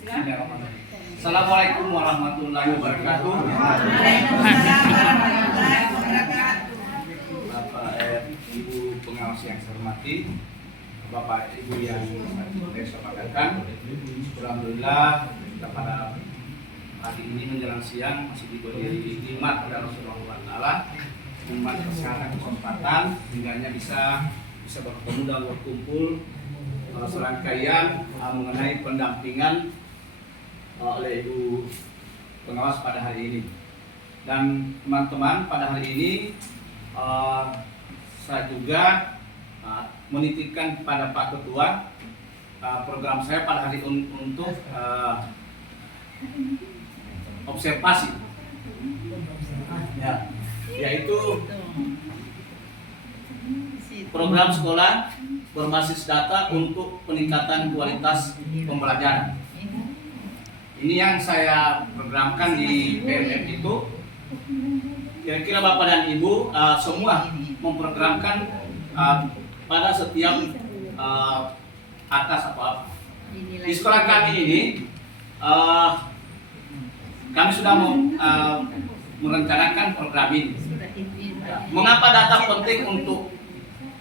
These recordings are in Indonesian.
Assalamualaikum warahmatullahi wabarakatuh. Bapak Ibu pengawas yang saya hormati, Bapak Ibu yang saya banggakan, alhamdulillah kita pada hari ini menjelang siang masih diberi nikmat oleh Rasulullah Taala, nikmat kesempatan hingga bisa bertemu dan berkumpul serangkaian mengenai pendampingan oleh Ibu pengawas pada hari ini. Dan teman-teman, pada hari ini saya juga menitipkan kepada Pak Ketua program saya pada hari untuk observasi, ya, yaitu program sekolah berbasis data untuk peningkatan kualitas pembelajaran. Ini yang saya programkan di PMF itu. Kira-kira Bapak dan Ibu semua memprogramkan pada setiap atas atau apa. Di sekolah kami ini kami sudah merencanakan program ini. Mengapa data penting untuk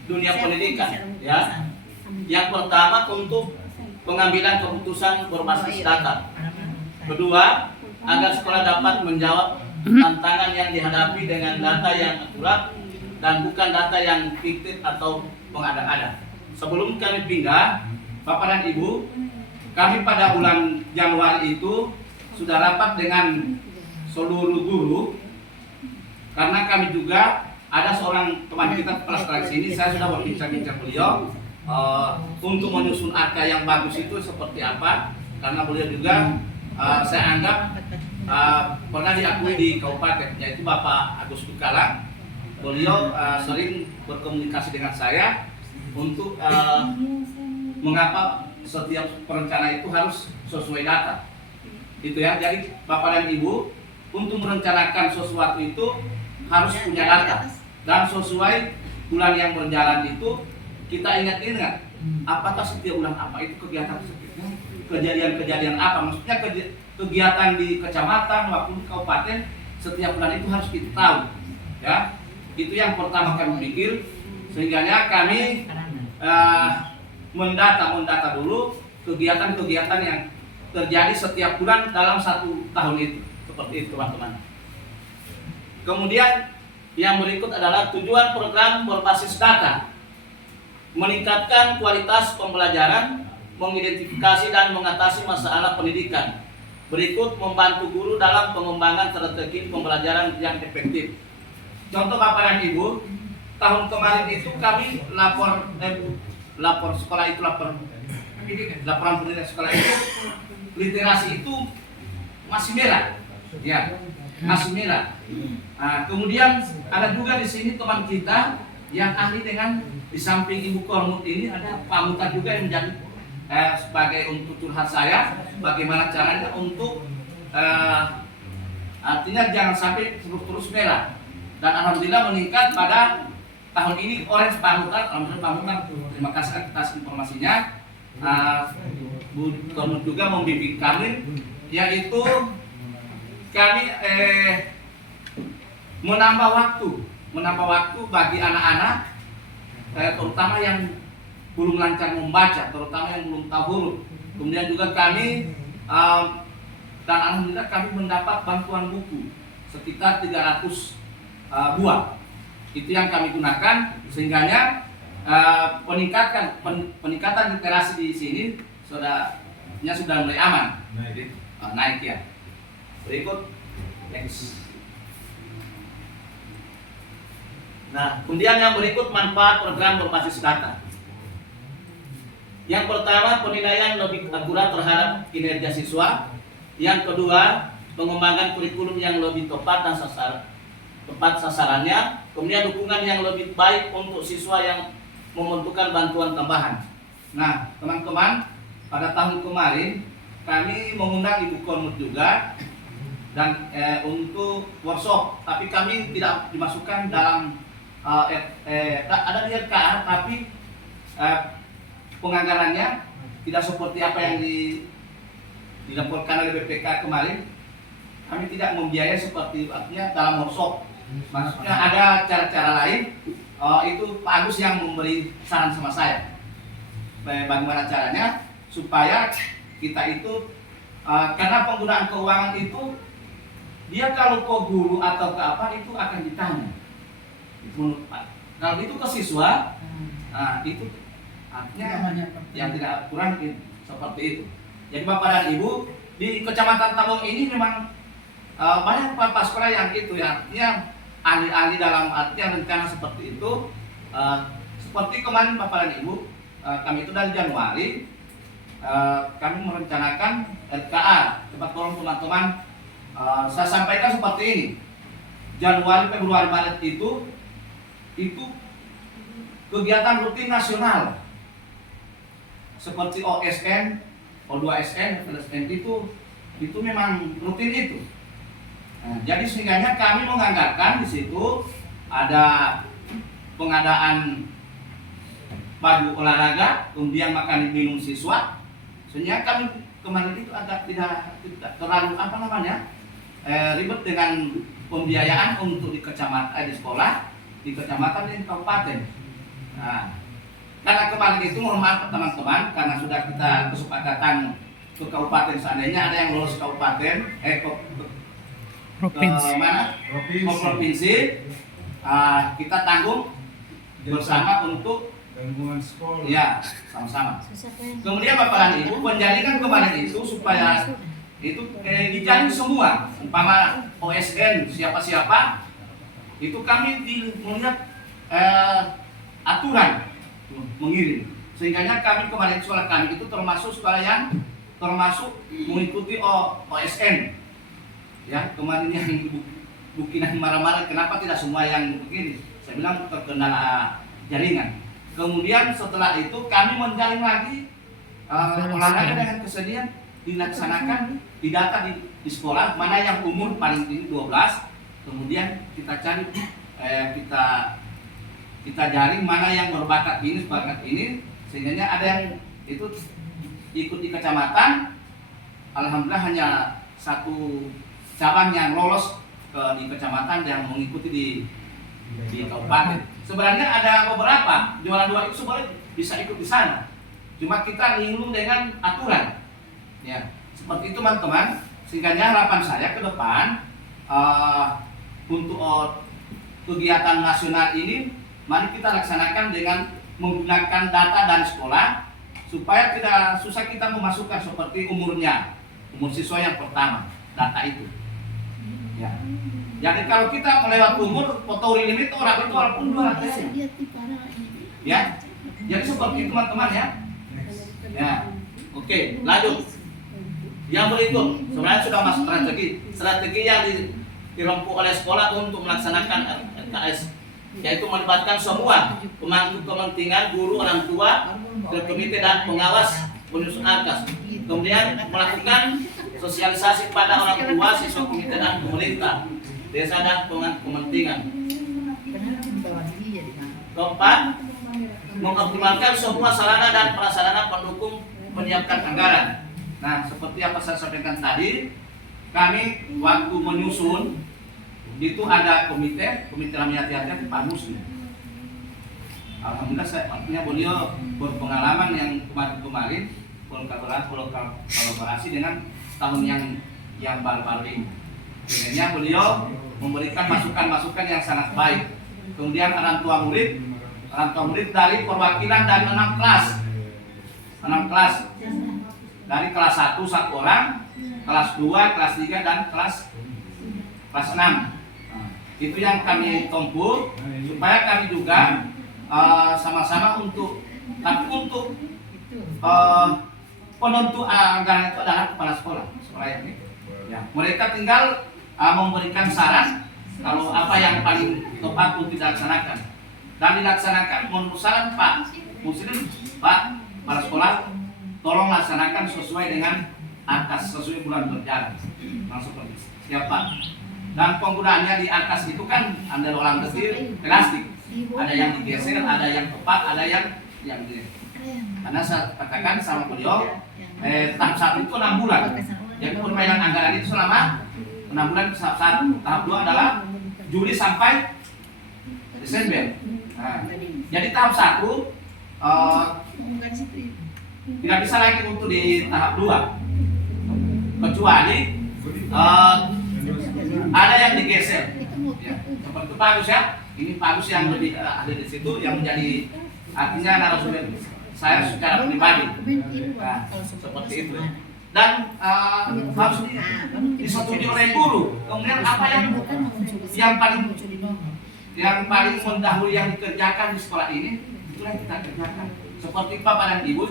dunia pendidikan? Ya, yang pertama untuk pengambilan keputusan berbasis data. Kedua, agar sekolah dapat menjawab tantangan yang dihadapi dengan data yang akurat dan bukan data yang fiktif atau mengada-ada. Sebelum kami pindah, Bapak dan Ibu, kami pada bulan Januari itu sudah rapat dengan seluruh guru, karena kami juga ada seorang teman kita kelas sini, saya sudah berbincang-bincang beliau untuk menyusun angka yang bagus itu seperti apa, karena beliau juga saya anggap pernah diakui di kabupaten, yaitu Bapak Agus Dukala. Beliau sering berkomunikasi dengan saya untuk mengapa setiap perencana itu harus sesuai data. Itu ya, jadi Bapak dan Ibu untuk merencanakan sesuatu itu harus punya data. Dan sesuai bulan yang berjalan itu kita ingat-ingat apakah setiap bulan apa itu kegiatan kejadian-kejadian apa, maksudnya kegiatan di kecamatan maupun kabupaten setiap bulan itu harus kita tahu, ya. Itu yang pertama kami pikir, sehingga kami mendata dulu kegiatan-kegiatan yang terjadi setiap bulan dalam satu tahun itu, seperti itu teman-teman. Kemudian yang berikut adalah tujuan program berbasis data: meningkatkan kualitas pembelajaran, mengidentifikasi dan mengatasi masalah pendidikan. Berikut membantu guru dalam pengembangan strategi pembelajaran yang efektif. Contoh Bapak dan Ibu, tahun kemarin itu kami lapor sekolah itu laporan pendidikan sekolah itu literasi itu masih merah, ya, masih merah. Kemudian ada juga di sini teman kita yang ahli dengan, di samping Ibu Kormut ini ada Pak Muta juga yang menjadi sebagai untuk curhat saya bagaimana caranya untuk artinya jangan sampai terus merah. Dan alhamdulillah meningkat pada tahun ini orange Pak Muta. Alhamdulillah Pak Muta, terima kasih atas informasinya. Bu Kormut juga membimbing kami, yaitu kami menambah waktu bagi anak-anak, terutama yang belum lancar membaca, terutama yang belum tahu huruf. Kemudian juga kami dan alhamdulillah kami mendapat bantuan buku sekitar 300 buah. Itu yang kami gunakan, sehingga peningkatan literasi di sini sudah mulai aman, naik ya. Berikut next. Nah, kemudian yang berikut manfaat program berbasis data. Yang pertama, penilaian lebih akurat terhadap kinerja siswa. Yang kedua, pengembangan kurikulum yang lebih tepat dan tepat sasarannya. Kemudian dukungan yang lebih baik untuk siswa yang membutuhkan bantuan tambahan. Nah, teman-teman, pada tahun kemarin kami mengundang Ibu Kormut juga dan untuk workshop, tapi kami tidak dimasukkan dalam ada di RKA, tapi penganggarannya tidak seperti apa yang dilaporkan oleh BPK kemarin, kami tidak membiayai seperti artinya dalam workshop. Maksudnya ada cara-cara lain. Itu Pak Agus yang memberi saran sama saya. Bagaimana caranya supaya kita itu karena penggunaan keuangan itu dia kalau ke guru atau ke apa itu akan ditanya. Menurut Pak. Kalau itu ke siswa, itu artinya yang tidak kurang seperti itu. Jadi Bapak dan Ibu di Kecamatan Tabong ini memang banyak Bapak sekolah yang itu ya, artinya ahli-ahli dalam artian rencana seperti itu. Seperti kemarin Bapak dan Ibu, kami itu dari Januari kami merencanakan LKA. Cepat tolong teman-teman, saya sampaikan seperti ini. Januari, Februari, Maret itu kegiatan rutin nasional seperti OSN, O2SN, FLSN itu memang rutin itu. Jadi sehingga kami menganggarkan di situ ada pengadaan baju olahraga, kemudian makan minum siswa, sehingga kami kemarin itu agak tidak terlalu ribet dengan pembiayaan untuk di kecamatan, di sekolah, di kecamatan dan kabupaten. Nah, karena kemarin itu mohon maaf teman-teman, karena sudah kita kesepakatan ke kabupaten, seandainya ada yang lolos kabupaten, provinsi, kita tanggung bersama untuk gabungan sekolah. Ya, sama-sama. Kemudian Bapak dan Ibu, penjaringan kemarin itu supaya itu dijalin semua, umpama OSN siapa-siapa, itu kami melihat aturan mengirim. Sehingga kami kemarin sekolah kami itu termasuk sekolah yang termasuk mengikuti OSN. Ya, kemarin yang bukinan marah-marah kenapa tidak semua yang begini. Saya bilang terkendala jaringan. Kemudian setelah itu kami menjalin lagi olahraga dengan kesediaan dilaksanakan, didata di sekolah mana yang umur paling tinggi 12. Kemudian kita cari kita jaring mana yang berbakat ini, sehingga ada yang itu ikut di kecamatan. Alhamdulillah hanya satu cabang yang lolos di kecamatan yang mengikuti di kabupaten. Sebenarnya ada beberapa juara 2 itu sebenarnya bisa ikut di sana. Cuma kita linglung dengan aturan. Ya, seperti itu teman-teman. Sehingga harapan saya ke depan untuk kegiatan nasional ini mari kita laksanakan dengan menggunakan data dan sekolah supaya tidak susah kita memasukkan seperti umur siswa yang pertama, data itu. Ya. Jadi kalau kita melewati umur, foto limit orang itu walaupun 200. Ya. Jadi seperti itu teman-teman ya. Ya. Oke, lanjut. Yang berikut, sebenarnya sudah masuk strategi yang dirempuh oleh sekolah untuk melaksanakan RKS, yaitu melibatkan semua pemangku kepentingan, guru, orang tua, komite dan pengawas penyusun RKS. Kemudian melakukan sosialisasi pada orang tua, siswa, komite dan pemerintah, desa dan kepentingan. Keempat, mengoptimalkan semua sarana dan prasarana pendukung menyiapkan anggaran. Nah, seperti apa saya sampaikan tadi, kami waktu menyusun itu ada komite hati-hati Pak Muslim. Alhamdulillah artinya beliau berpengalaman yang kemarin kolaborasi dengan tahun yang baru-baru ini. Akhirnya beliau memberikan masukan-masukan yang sangat baik. Kemudian orang tua murid dari perwakilan dari 6 kelas. Dari kelas 1 1 orang, kelas 2, kelas 3 dan kelas 6. Itu yang kami tempuh supaya kami juga sama-sama untuk penentu anggaran itu adalah kepala sekolah ini. Ya, mereka tinggal memberikan saran kalau apa yang paling tepat untuk dilaksanakan dan dilaksanakan menurut saran Pak Muslim, Pak kepala sekolah, tolong laksanakan sesuai dengan angkas sesuai bulan berjalan. Langsung seperti siapa? Dan penggunaannya di angkas itu kan ada orang kecil, elastik. Ada yang digeser, ada yang tepat, ada yang Karena saya katakan sama beliau, tahap 1 itu 6 bulan. Jadi permainan anggaran itu selama 6 bulan. Saat tahap 2 adalah Juli sampai Desember. Nah, jadi tahap 1 tidak bisa lagi untuk di tahap 2 kecuali ada yang digeser. Ya, seperti Bagus ya. Ini Bagus yang lebih ada di situ yang menjadi artinya narasumber saya secara pribadi. Nah, seperti itu. Dan harus disetujui oleh guru. Kemudian apa yang paling mendahului yang dikerjakan di sekolah ini, itulah yang kita kerjakan. Seperti Bapak dan Ibu,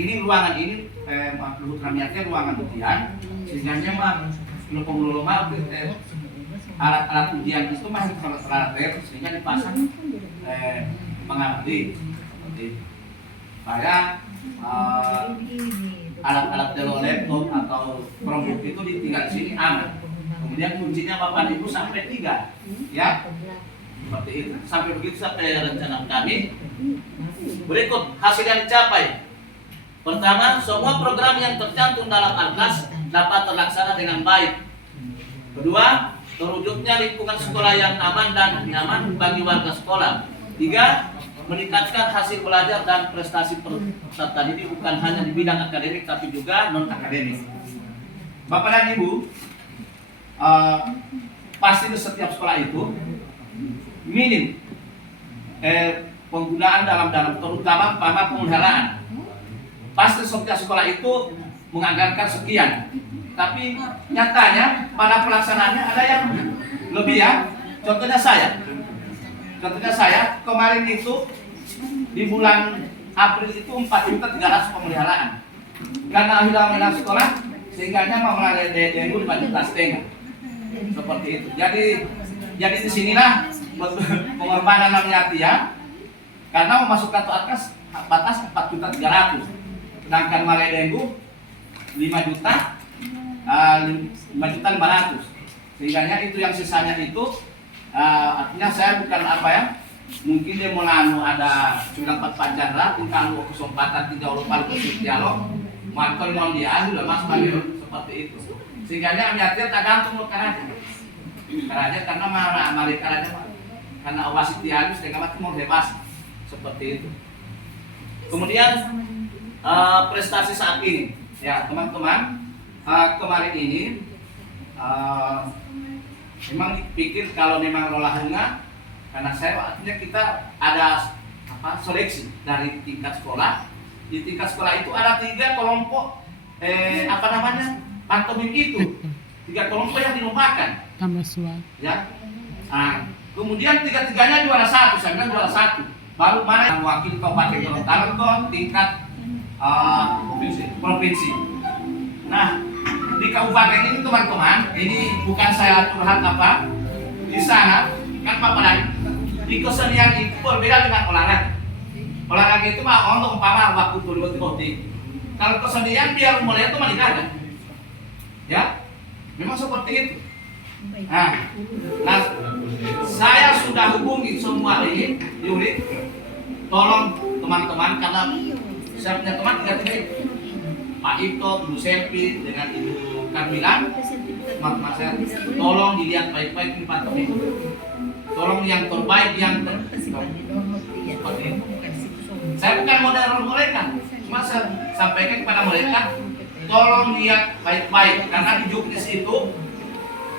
ini ruangan ini Luhut Ramiatnya ruangan ujian, sehingga alat-alat ujian itu masih relatif, sehingga dipasang mengamati seperti supaya alat-alat laptop atau Chromebook itu ditinggal di sini aman. Kemudian kuncinya Bapak Ibu sampai 3, ya seperti itu. Sampai begitu sampai rencana kami. Berikut hasil yang dicapai. Pertama, semua program yang tercantum dalam Atlas dapat terlaksana dengan baik. Kedua, terwujudnya lingkungan sekolah yang aman dan nyaman bagi warga sekolah. 3, meningkatkan hasil belajar dan prestasi peserta didik bukan hanya di bidang akademik tapi juga non akademik. Bapak dan Ibu, pasti di setiap sekolah itu minim penggunaan dalam terutama pada pemeliharaan. Pasti setiap sekolah itu menganggarkan sekian, tapi nyatanya pada pelaksanaannya ada yang lebih ya. Contohnya saya kemarin itu di bulan April itu 4.300.000 pemeliharaan. Karena akhirnya sekolah sehingga memenuhi DNU 5,5 juta. Seperti itu. Jadi disinilah pengorbanan namanya dia karena memasukkan atas batas 4.300.000. Sedangkan Malai Dengu 5.500.000. Sehingga itu yang sisanya itu artinya saya bukan apa ya, mungkin dia melanu ada 94 pacara tinggal kesempatan 30 kali dialog maka non dia sudah masuk lagi seperti itu. Sehingga niatnya tak gantung karena karena awasi tialus sehingga mati mau bebas seperti itu. Kemudian prestasi saat ini, ya teman-teman, kemarin ini memang dipikir kalau memang olahraga, karena saya artinya kita ada seleksi dari tingkat sekolah. Di tingkat sekolah itu ada 3 kelompok pantomim itu 3 kelompok yang dilombakan. Tambah suara. Ya, kemudian 3-3-nya juara 1, saya bilang juara 1. Baru mana yang wakil Kabupaten Gorontalo tingkat provinsi. Nah, di kabupaten ini teman-teman, ini bukan saya curhat apa. Di sana kan Pak Padan, di kesenian itu berbeda dengan olahraga. Olahraga itu mah untuk umpama waktu tulis. Kalau kesenian biar mulai itu menikah. Ya, memang seperti itu. Nah, saya sudah hubungi semua ini, Yuri. Tolong teman-teman karena saya punya teman 3 Pak Ito, Bu Selvi dengan Ibu Carmila, teman-teman saya, tolong dilihat baik-baik ini Pak Tommy. Tolong yang terbaik yang seperti itu. Saya bukan model mereka, cuma saya sampaikan kepada mereka, tolong lihat baik-baik karena di juknis itu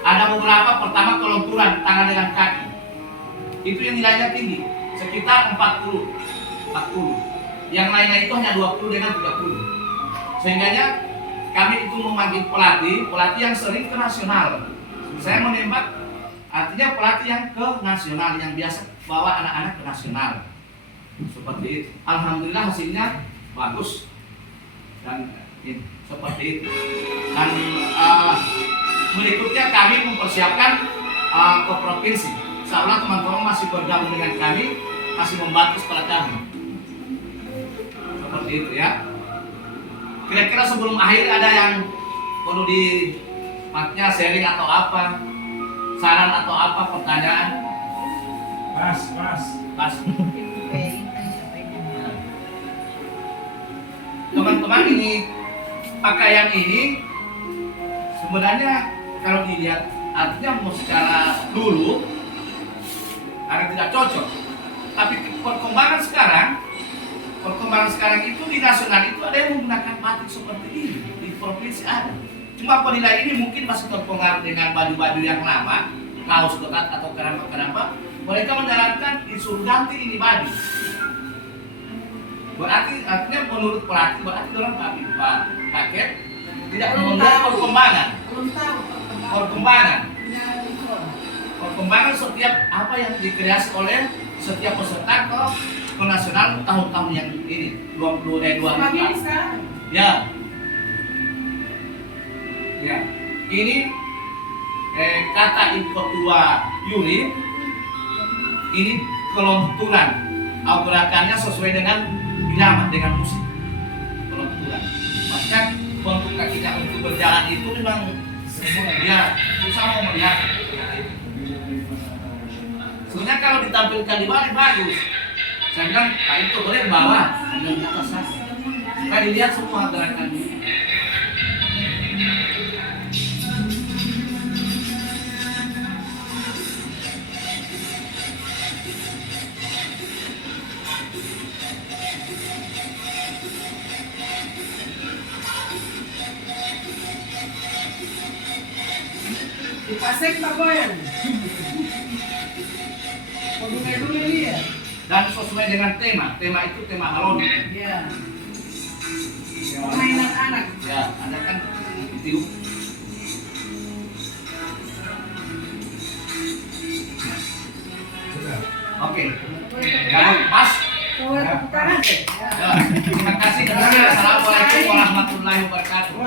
ada beberapa pertama kelonturan tangan dengan kaki. Itu yang nilainya tinggi, sekitar 40. Yang lainnya itu hanya 20 dengan 30. Sehingga kami itu memanggil pelatih yang sering ke nasional. Saya menembak artinya pelatih yang ke nasional, yang biasa bawa anak-anak ke nasional. Seperti itu. Alhamdulillah hasilnya bagus dan seperti itu. Dan berikutnya kami mempersiapkan ke provinsi. Insyaallah teman-teman masih bergabung dengan kami, masih membantu sekolah kami. Seperti itu ya. Kira-kira sebelum akhir ada yang perlu di-partnya sharing atau apa, saran atau apa, pertanyaan? Pas. Teman-teman, ini pakaian ini sebenarnya kalau dilihat artinya mau secara dulu ada tidak cocok, tapi perkembangan sekarang itu di nasional itu ada yang menggunakan batik seperti ini, di provinsi ada. Cuma penilaian ini mungkin masih terpengaruh dengan baju-baju yang lama, kaos ketat atau kenapa mereka menjalankan disuruh ganti ini baju. Berarti artinya menurut pelatih berarti orang paket tidak mengenal perkembangan setiap apa yang dikreasi oleh setiap peserta ke nasional tahun-tahun yang ini 22 ya. Ya, ini kata ketua Yuri ini kelonturan, gerakannya sesuai dengan irama, dengan musik kelonturan. Maka untuk kakinya untuk berjalan itu memang ya susah mau melihat. Sebenarnya kalau ditampilkan di bawah bagus. Saya bilang, Pak itu boleh bawah dan di atas saja. Kita dilihat semua gerakannya. Pasek tak goyang. Dulu ya. Dan sesuai dengan tema itu tema Halloween. Iya. Permainan anak. Ya, ada kan tiup. Oke. Kalau pas. Ya, terima kasih. Assalamualaikum warahmatullahi wabarakatuh.